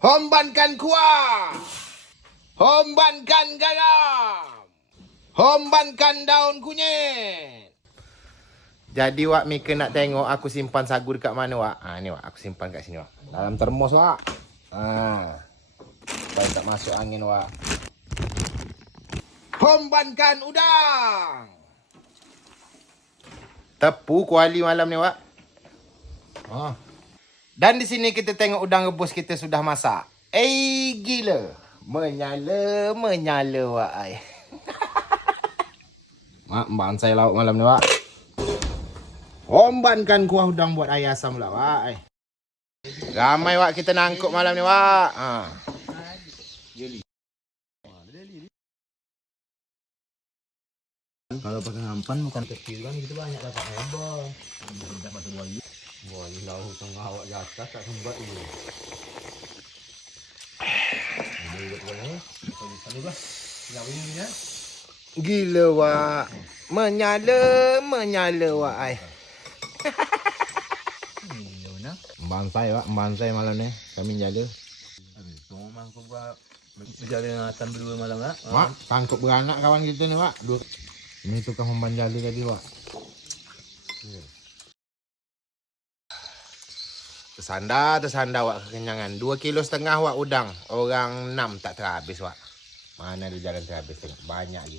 Hombankan kuah. Hombankan garam. Hombankan daun kunyit. Jadi Wak Mika nak tengok aku simpan sagu dekat mana Wak? Ni Wak, aku simpan kat sini Wak. Dalam termos Wak. Supaya tak masuk angin Wak. Hombankan udang. Tepu kuali malam ni Wak. Dan di sini kita tengok udang rebus kita sudah masak. Gila. Menyala Wak ai. Mak, bansai lauk malam ni Wak. Hombankan kuah udang buat air asam pula Wak. Ramai Wak kita nangkuk malam ni Wak. Kalau pakai hampan bukan kecil kan gitu banyak dapat lebar. Dapat buaya. Buaya laut tengah awak di atas tak sempat itu. Buat buaya. Kalau juga lawin dia. Gila Wak. Menyala Wak ai. Gila Bansai Wak, bansai malam ni. Kami jaga. Habis tu memang aku buat berjalan atas berdua malam lah. Wak, tangkap beranak kawan kita ni Wak. Ini tukang memban jala tadi Wak. Tersandar Wak kekenyangan. 2,5 kilo Wak udang. Orang 6 tak terhabis Wak. Mana ada jalan terhabis tengok. Banyak lagi.